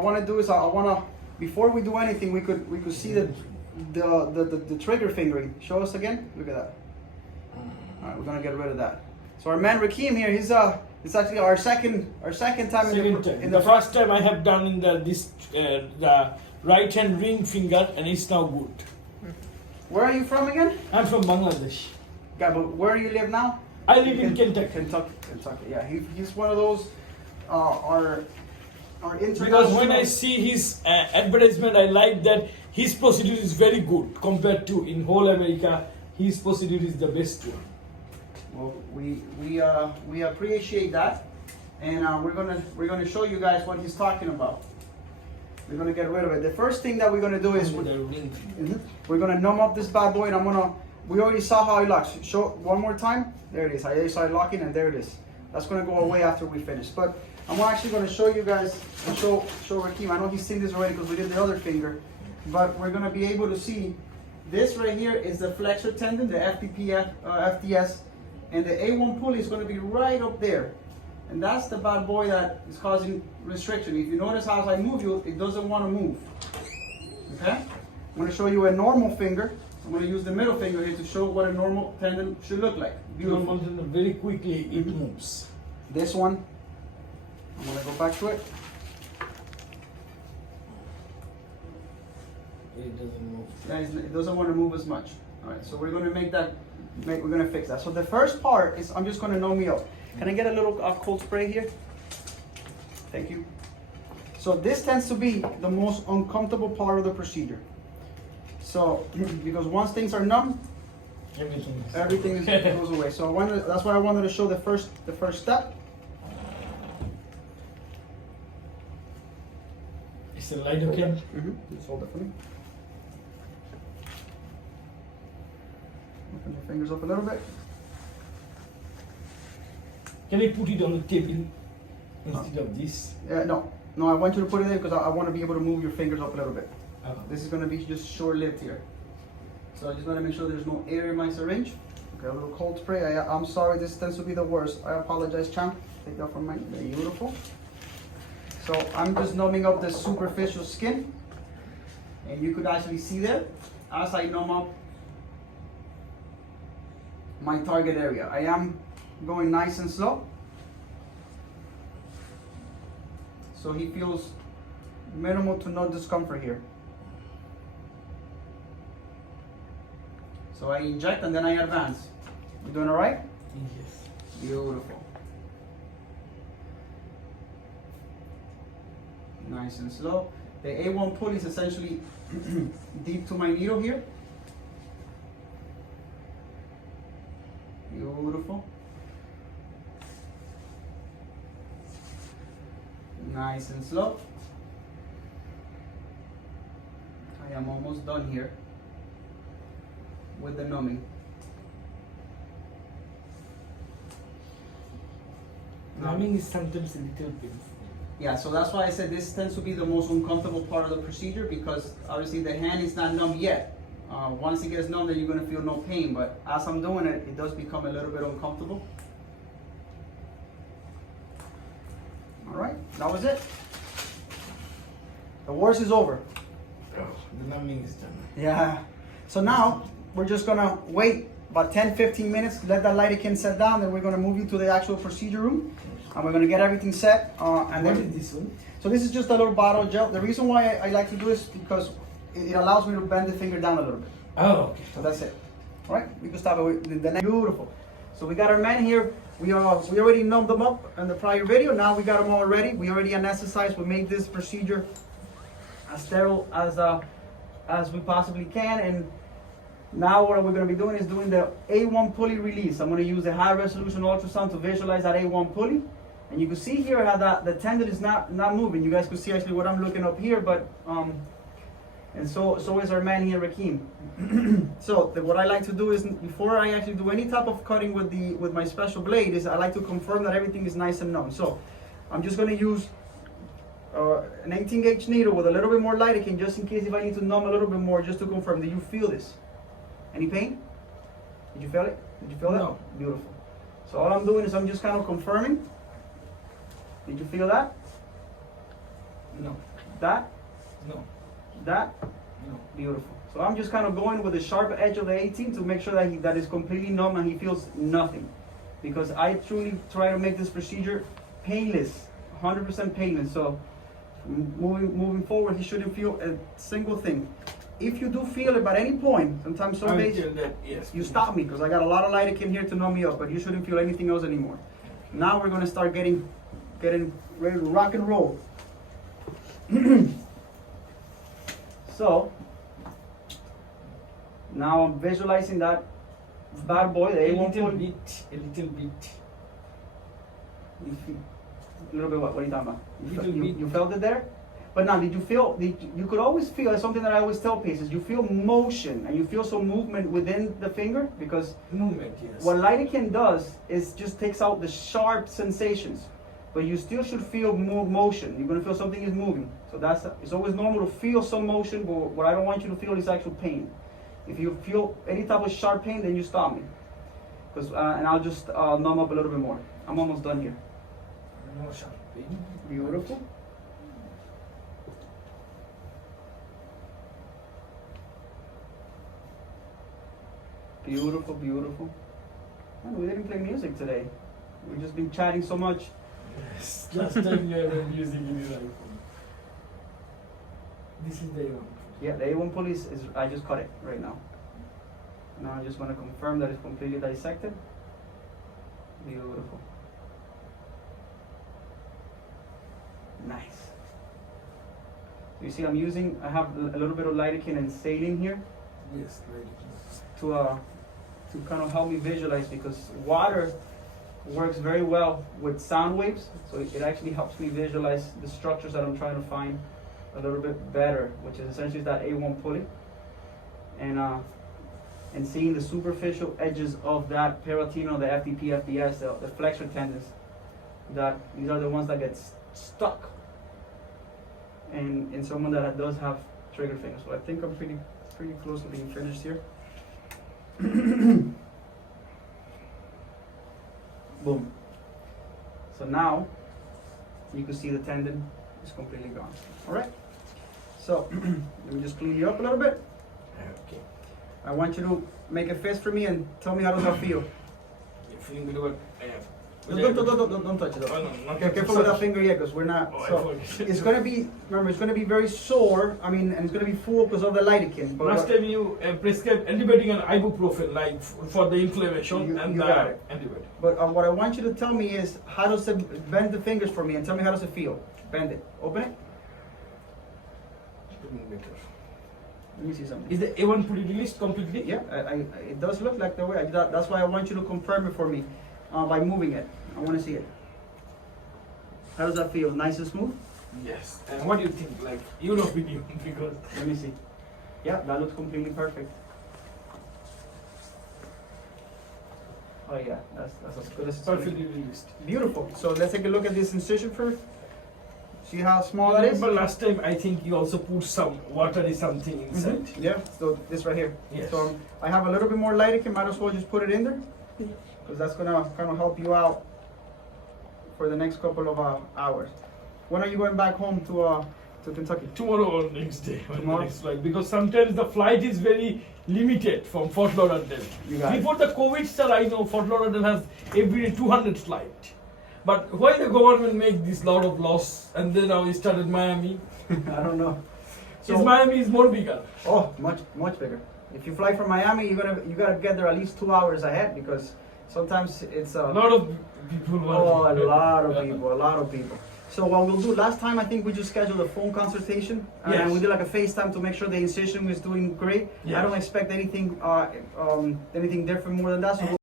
want to do is I want to, before we do anything, we could see the trigger fingering. Show us again. Look at that. All right, we're gonna get rid of that. So our man Rakim here, it's actually our second time in the first time I have done in the right hand ring finger, and it's now good. Where are you from again? I'm from Bangladesh. Yeah, but where do you live now? I live in Kentucky. Kentucky. Yeah, he's one of those our international. Because when I see his advertisement, I like that his procedure is very good compared to in whole America. His procedure is the best one. Well, we appreciate that, and we're gonna show you guys what he's talking about. We're gonna get rid of it. The first thing that we're gonna do is we're gonna numb up this bad boy, and we already saw how it locks. Show one more time. There it is. I started locking, and there it is. That's gonna go away after we finish. But I'm actually gonna show you guys and show Rakim. I know he's seen this already because we did the other finger, but we're gonna be able to see this right here is the flexor tendon, the FTS, and the A1 pulley is gonna be right up there. And that's the bad boy that is causing restriction. If you notice how I move you, it doesn't want to move. Okay? I'm going to show you a normal finger. I'm going to use the middle finger here to show what a normal tendon should look like. Beautiful. Normal tendon, very quickly it moves. This one, I'm going to go back to it. It doesn't move. Guys, it doesn't want to move as much. All right, so we're going to we're going to fix that. So the first part is I'm just going to numb you up. Can I get a little cold spray here? Thank you. So this tends to be the most uncomfortable part of the procedure. So, because once things are numb, everything goes away. So that's why I wanted to show the first step. Is the light okay? Just hold it for me. Open your fingers up a little bit. Can I put it on the table instead of this? No, I want you to put it in because I want to be able to move your fingers up a little bit. Okay. This is going to be just short-lived here. So I just want to make sure there's no air in my syringe. Okay, a little cold spray. I'm sorry, this tends to be the worst. I apologize, champ. Take that from mine. Beautiful. So I'm just numbing up the superficial skin. And you could actually see there, as I numb up my target area. I am going nice and slow, so he feels minimal to no discomfort here. So I inject and then I advance. You doing all right? Yes. Beautiful. Nice and slow. The A1 pulley is essentially deep to my needle here. Beautiful. Nice and slow. I am almost done here with the numbing. Numbing is sometimes a little painful. Yeah, so that's why I said this tends to be the most uncomfortable part of the procedure, because obviously the hand is not numb yet. Once it gets numb, then you're going to feel no pain, but as I'm doing it, it does become a little bit uncomfortable. All right, that was it. The worst is over. Oh, the numbing is done. Yeah. So now we're just gonna wait about 10-15 minutes, let that lidocaine set down, then we're gonna move you to the actual procedure room, and we're gonna get everything set. And What then is this one? So this is just a little bottle of gel. The reason why I like to do this is because it allows me to bend the finger down a little bit. Oh, okay. So that's it. All right, we can stop it with the next. Beautiful. So we got our man here. We already numbed them up in the prior video. Now we got them all ready. We already anesthetized. We made this procedure as sterile as we possibly can. And now what we're going to be doing is doing the A1 pulley release. I'm going to use the high resolution ultrasound to visualize that A1 pulley. And you can see here how the tendon is not moving. You guys can see actually what I'm looking up here, but and so is our man here, Rakim. So what I like to do is, before I actually do any type of cutting with my special blade, is I like to confirm that everything is nice and numb. So I'm just going to use an 18 gauge needle with a little bit more lidocaine, just in case if I need to numb a little bit more, just to confirm. Do you feel this? Any pain? Did you feel it? Did you feel that? No. Beautiful. So all I'm doing is I'm just kind of confirming. Did you feel that? No. That? No. That? No. Beautiful. So I'm just kind of going with the sharp edge of the 18 to make sure that that is completely numb and he feels nothing. Because I truly try to make this procedure painless, 100% painless. So moving forward, he shouldn't feel a single thing. If you do feel it at any point, sometimes some days, yes, you stop me because I got a lot of lidocaine here to numb me up, but you shouldn't feel anything else anymore. Now we're going to start getting ready to rock and roll. So now I'm visualizing that bad boy, the A A1 little point. bit. A little bit what? What are you talking about? Little bit. You felt it there? But now, did you feel, you could always feel, that's something that I always tell patients, you feel motion and you feel some movement within the finger because Movement, yes. what lidocaine does is just takes out the sharp sensations, but you still should feel motion. You're going to feel something is moving. So it's always normal to feel some motion, but what I don't want you to feel is actual pain. If you feel any type of sharp pain, then you stop me. And I'll just numb up a little bit more. I'm almost done here. No sharp pain. Beautiful. Beautiful, beautiful. Man, we didn't play music today. We've just been chatting so much. Yes. Last time you had music in your iPhone. This is the A1. Yeah, the A1 pulley is I just cut it right now. Now I just want to confirm that it's completely dissected. Beautiful. Nice. You see, I have a little bit of lidocaine and saline here Yes, right. to kind of help me visualize, because water works very well with sound waves, so it actually helps me visualize the structures that I'm trying to find a little bit better, which is essentially that A1 pulley, and seeing the superficial edges of that peritoneal, the FDP, FDS, the flexor tendons, that these are the ones that get stuck in someone that does have trigger fingers. So I think I'm pretty close to being finished here. Boom. So now you can see the tendon is completely gone. All right. So let me just clean you up a little bit. Okay. I want you to make a fist for me and tell me how does that feel. You're feeling good about Don't touch it. Oh, no, not Okay, careful with that finger yet, because we're not. Oh, So it's gonna be. Remember, it's gonna be very sore. And it's gonna be full because of the lidocaine. But last time you prescribed antibiotic and ibuprofen, like for the inflammation You and got the it. antibiotic. But what I want you to tell me is, how does it, bend the fingers for me and tell me how does it feel. Bend it. Open it. Feeling better. Let me see something. Is the A1 pretty released completely? Yeah, it does look like the way. That's why I want you to confirm it for me by moving it. I want to see it. How does that feel? Nice and smooth? Yes. And what do you think? Like, your opinion, because Let me see. Yeah, that looks completely perfect. Oh yeah, that's as good as it's gonna perfectly be. released. Beautiful. So let's take a look at this incision first. See how small that is? But last time I think you also put some watery something inside. Mhm. Yeah, so this right here. Yes. So I have a little bit more lidocaine, might as well just put it in there, because that's gonna kind of help you out for the next couple of hours. When are you going back home to Kentucky? Tomorrow or next day, on the Tomorrow? next flight, because sometimes the flight is very limited from Fort Lauderdale. You got it. Before the COVID start, I know Fort Lauderdale has every day 200 flight. But why the government make this lot of loss and then now it started Miami? I don't know. So Miami is more bigger. Oh, much bigger. If you fly from Miami, you gotta get there at least 2 hours ahead, because sometimes it's A lot of people want a lot of people. So what we'll do, last time I think we just scheduled a phone consultation, and Yes. we did like a FaceTime to make sure the incision was doing great. I Yes. don't expect anything different more than that. So